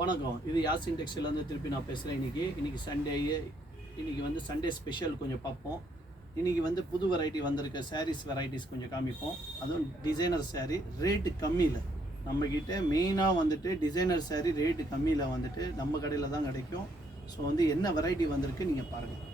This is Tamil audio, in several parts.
வணக்கம். இது யாசின் டெக்ஸ்டைலேருந்து திருப்பி நான் பேசுகிறேன். இன்றைக்கி இன்றைக்கி வந்து சண்டே ஸ்பெஷல் கொஞ்சம் பார்ப்போம். இன்றைக்கி வந்து புது வெரைட்டி வந்திருக்க சாரீஸ் வெரைட்டிஸ் கொஞ்சம் காமிப்போம். அதுவும் டிசைனர் சாரீ ரேட்டு கம்மியில் நம்மக்கிட்ட மெயினாக வந்துட்டு டிசைனர் சாரீ ரேட்டு கம்மியில் வந்துட்டு நம்ம கடையில் தான் கிடைக்கும். ஸோ வந்து என்ன வெரைட்டி வந்திருக்கு நீங்கள் பாருங்கள்.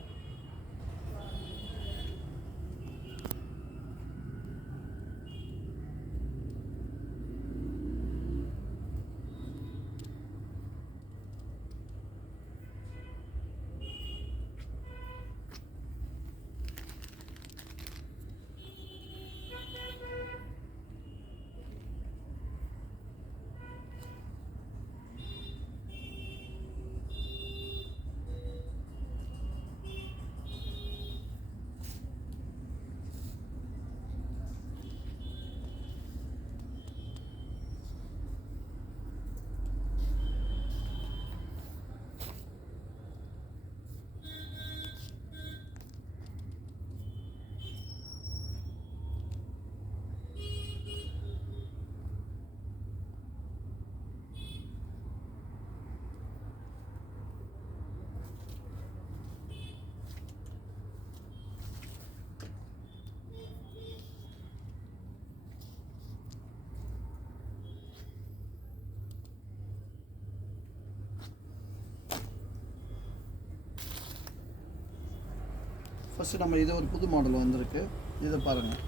ஃபஸ்ட்டு நம்ம இது ஒரு புது மாடல் வந்திருக்கு. இதை பாருங்கள்.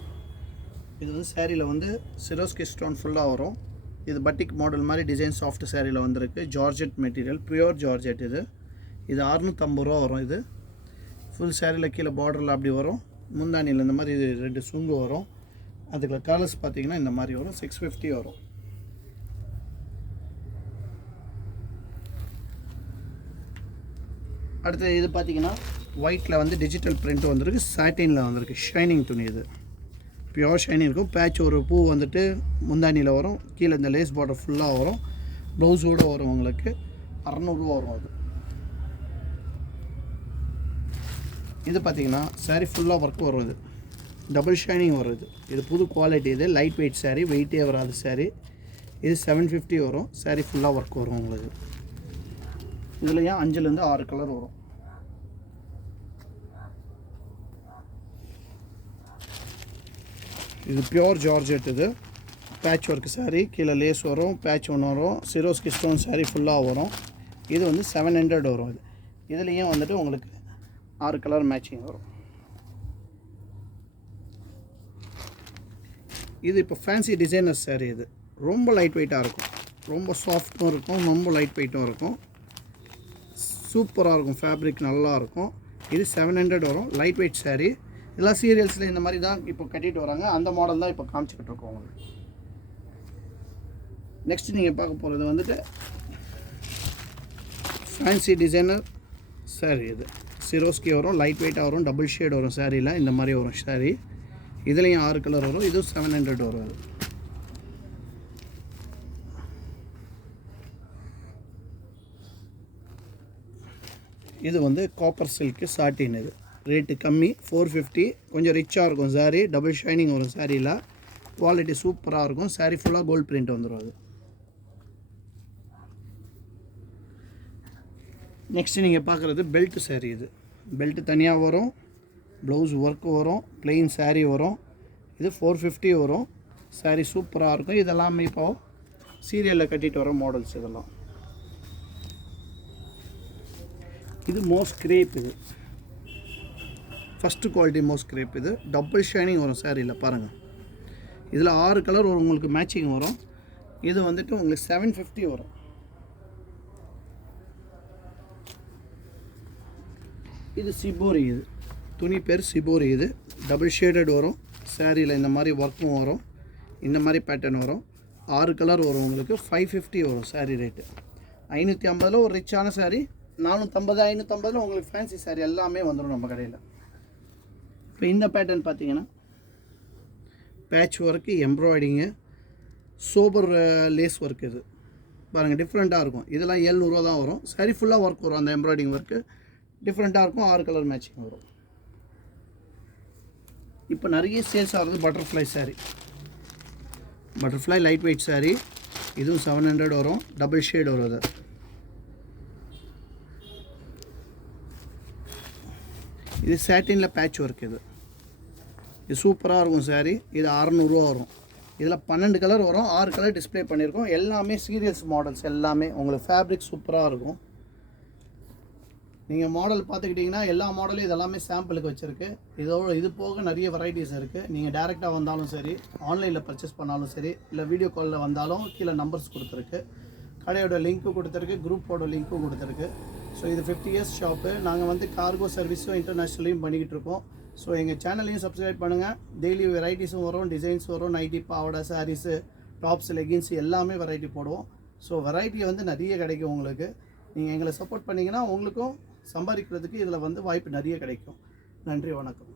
இது வந்து சேரீயில் வந்து சிரோஸ்கி ஸ்டோன் ஃபுல்லாக வரும். இது பட்டிக் மாடல் மாதிரி டிசைன் சாஃப்ட் சேரீயில் வந்திருக்கு. Georgette material, pure georgette. இது 650 ரூபா வரும். இது ஃபுல் சேரீயில் கீழே பார்டரில் அப்படி வரும். முந்தானியில் இந்த மாதிரி 2 சுங்கு வரும். அதுக்குள்ள கலர்ஸ் பார்த்திங்கன்னா இந்த மாதிரி வரும். 650 வரும். அடுத்து இது பார்த்திங்கன்னா ஒயிட்டில் வந்து டிஜிட்டல் பிரிண்ட் வந்திருக்கு. சாட்டினில் வந்திருக்கு. ஷைனிங் துணி. இது பியோர் ஷைனிங் இருக்கும். பேட்ச் ஒரு பூ வந்துட்டு முந்தானியில் வரும். கீழே இந்த லேஸ் பார்டர் ஃபுல்லாக வரும். ப்ளவுஸோடு வரும். உங்களுக்கு 600 ரூபா வரும். அது இது பார்த்திங்கன்னா சாரீ ஃபுல்லாக ஒர்க் வரும். இது டபுள் ஷைனிங் வரும். இது புது குவாலிட்டி. இது லைட் வெயிட் சாரீ, வெயிட்டே வராது சாரீ. இது 750 வரும். சாரீ ஃபுல்லாக ஒர்க் வரும் உங்களுக்கு. இதில் ஏன் 5லேருந்து 6 கலர் வரும். இது பியோர் ஜார்ஜெட். இது பேட்ச் ஒர்க் சாரீ. கீழே லேஸ் வரும். பேட்ச் ஒன்று வரும். சிரோஸ்கி ஸ்டோன் சாரீ ஃபுல்லாக வரும். இது வந்து 700 வரும். இதுலேயும் வந்துட்டு உங்களுக்கு 6 கலர் மேட்சிங் வரும். இது இப்போ ஃபேன்சி டிசைனர் சாரீ. இது ரொம்ப லைட் வெயிட்டாக இருக்கும். ரொம்ப சாஃப்ட்டும் இருக்கும். ரொம்ப லைட் வெயிட்டும் இருக்கும். சூப்பராக இருக்கும். ஃபேப்ரிக் நல்லாயிருக்கும். இது 700 வரும். Light weight sari. எல்லா சீரியல்ஸில் இந்த மாதிரி தான் இப்போ கட்டிட்டு வராங்க. அந்த மாடல் தான் இப்போ காமிச்சிக்கிட்டு இருக்கோம் உங்களுக்கு. நெக்ஸ்ட் நீங்கள் பார்க்க போகிறது வந்துட்டு ஃபேன்சி டிசைனர் சாரீ. இது சிரோஸ்கி வரும். லைட் வெயிட்டாக வரும். டபுள் ஷேட் வரும் சாரியில். இந்த மாதிரி வரும் சாரீ. இதுலேயும் 6 கலர் வரும். இதுவும் 700 வரும். அது இது வந்து காப்பர் சில்க்கு சாட்டின். இது ரேட்டு கம்மி, 450. கொஞ்சம் ரிச்சாக இருக்கும் சாரீ. டபுள் ஷைனிங் வரும் சாரியில். குவாலிட்டி சூப்பராக இருக்கும். சாரீ ஃபுல்லாக கோல்ட் பிரிண்ட் வந்துடும். அது நெக்ஸ்ட்டு நீங்கள் பார்க்குறது பெல்ட் சாரீ. இது பெல்ட்டு தனியாக வரும். ப்ளவுஸ் ஒர்க் வரும். ப்ளெயின் சாரீ வரும். இது 450 வரும். சாரீ சூப்பராக இருக்கும். இதெல்லாமே இப்போது சீரியலில் கட்டிட்டு வர மாடல்ஸ். இதெல்லாம் இது மோஸ்ட் கிரேப். இது ஃபஸ்ட்டு குவாலிட்டி மோஸ்ட் கிரேப். இது டபுள் ஷைனிங் வரும் சாரியில். பாருங்கள். இதில் 6 கலர் உங்களுக்கு மேட்சிங் வரும். இது வந்துட்டு உங்களுக்கு 750 வரும். இது சிபோரி. இது துணி பேர் சிபோரி. இது டபுள் ஷேடட் வரும். சாரியில் இந்த மாதிரி ஒர்க்கும் வரும். இந்த மாதிரி பேட்டர்ன் வரும். 6 கலர் வரும் உங்களுக்கு. 550 வரும் சாரீ ரேட்டு. 550 ஒரு ரிச்சான சாரீ. 450, 550 உங்களுக்கு ஃபேன்சி சாரீ எல்லாமே வந்துடும் நம்ம கடையில். இப்போ இந்த பேட்டர்ன் பார்த்தீங்கன்னா பேட்ச் ஒர்க்கு, எம்ப்ராய்டிங்கு, சோபர் லேஸ் ஒர்க். இது பாருங்கள் டிஃப்ரெண்ட்டாக இருக்கும். இதெல்லாம் 700 தான் வரும். சாரீ ஃபுல்லாக ஒர்க் வரும். அந்த எம்ப்ராய்டிங் ஒர்க்கு டிஃப்ரெண்ட்டாக இருக்கும். 6 கலர் மேட்சிங் வரும். இப்போ நிறைய சேல்ஸ் ஆகிறது butterfly sari. Butterfly light weight sari. இதுவும் 700 வரும். டபுள் ஷேட் வரும். அது இது சாட்டினில் பேட்ச் ஒர்க். இது சூப்பராக இருக்கும் சாரீ. இது 600 வரும். இதில் 12 கலர் வரும், 6 கலர் டிஸ்ப்ளே பண்ணியிருக்கோம். எல்லாமே சீரியல்ஸ் மாடல்ஸ் எல்லாமே. உங்களுக்கு ஃபேப்ரிக் சூப்பராக இருக்கும். நீங்கள் மாடல் பார்த்துக்கிட்டிங்கன்னா எல்லா மாடலும் இதெல்லாமே சாம்பிளுக்கு வச்சுருக்கு. இது போக நிறைய வெரைட்டிஸ் இருக்குது. நீங்கள் டேரெக்டாக வந்தாலும் சரி, ஆன்லைனில் பர்ச்சேஸ் பண்ணாலும் சரி, இல்லை வீடியோ காலில் வந்தாலும் கீழே நம்பர்ஸ் கொடுத்துருக்கு. கடையோட லிங்க்கும் கொடுத்துருக்கு, குரூப்போட லிங்க்கும் கொடுத்துருக்கு. ஸோ இது 50 இயர்ஸ் ஷாப்பு. நாங்கள் வந்து கார்கோ சர்வீஸும் இன்டர்நேஷ்னலையும் பண்ணிக்கிட்டு இருக்கோம். ஸோ எங்கள் சேனலையும் சப்ஸ்கிரைப் பண்ணுங்கள். டெய்லி வெரைட்டிஸும் வரும், டிசைன்ஸ் வரும், நைட்டி, பாவாடை, சாரீஸு, டாப்ஸ், லெகின்ஸ் எல்லாமே வெரைட்டி போடுவோம். ஸோ வெரைட்டி வந்து நிறைய கிடைக்கும் உங்களுக்கு. நீங்கள் எங்களை சப்போர்ட் பண்ணிங்கன்னா உங்களுக்கும் சம்பாதிக்கிறதுக்கு இதில் வந்து வாய்ப்பு நிறைய கிடைக்கும். நன்றி, வணக்கம்.